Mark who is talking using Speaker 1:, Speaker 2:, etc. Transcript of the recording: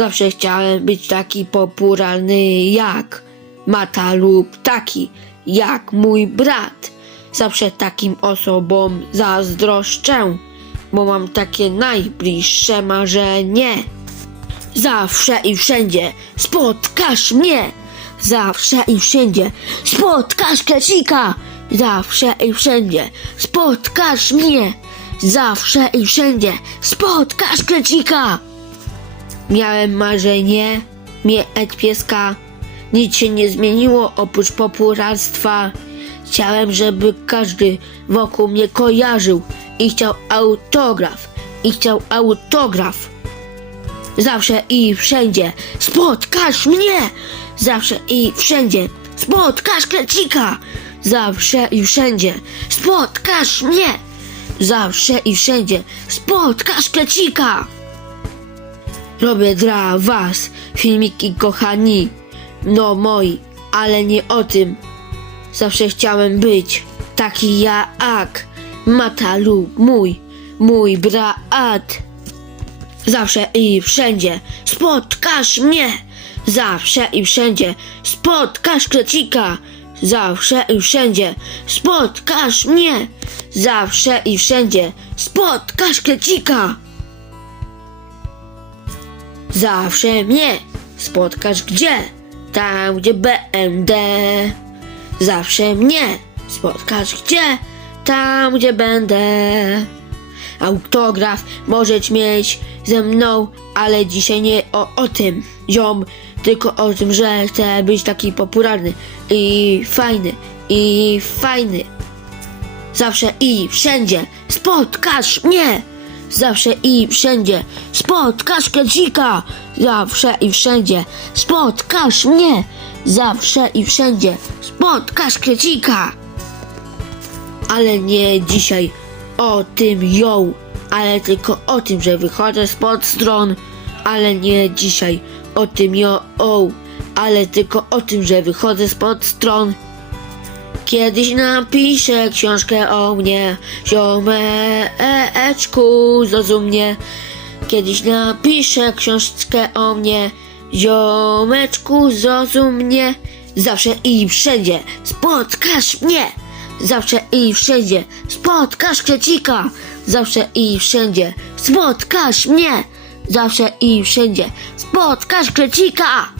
Speaker 1: Zawsze chciałem być taki popularny jak Mata lub taki jak mój brat. Zawsze takim osobom zazdroszczę, bo mam takie najbliższe marzenie. Zawsze i wszędzie spotkasz mnie. Zawsze i wszędzie spotkasz Krecika. Zawsze i wszędzie spotkasz mnie. Zawsze i wszędzie spotkasz Krecika. Miałem marzenie mieć pieska. Nic się nie zmieniło oprócz popularstwa. Chciałem, żeby każdy wokół mnie kojarzył i chciał autograf. I chciał autograf. Zawsze i wszędzie spotkasz mnie! Zawsze i wszędzie spotkasz krecika! Zawsze i wszędzie spotkasz mnie! Zawsze i wszędzie spotkasz krecika! Robię dla was filmiki kochani, no moi, ale nie o tym. Zawsze chciałem być taki jak Mata lub mój, mój brat. Zawsze i wszędzie spotkasz mnie. Zawsze i wszędzie spotkasz krecika. Zawsze i wszędzie spotkasz mnie. Zawsze i wszędzie spotkasz krecika. Zawsze mnie spotkasz gdzie? Tam, gdzie będę. Zawsze mnie spotkasz gdzie? Tam, gdzie będę. Autograf możesz mieć ze mną, ale dzisiaj nie o, o tym, ziom, tylko o tym, że chcę być taki popularny i fajny, i fajny. Zawsze i wszędzie spotkasz mnie. Zawsze i wszędzie spotkasz Krecika. Zawsze i wszędzie spotkasz mnie. Zawsze i wszędzie spotkasz Krecika. Ale nie dzisiaj o tym ją, ale tylko o tym, że wychodzę spod stron. Ale nie dzisiaj o tym ją, ale tylko o tym, że wychodzę spod stron. Kiedyś napiszę książkę o mnie, ziomeczku, zrozum mnie. Kiedyś napiszę książkę o mnie, ziomeczku, zrozum mnie. Zawsze i wszędzie spotkasz mnie. Zawsze i wszędzie spotkasz krecika. Zawsze i wszędzie spotkasz mnie. Zawsze i wszędzie spotkasz krecika.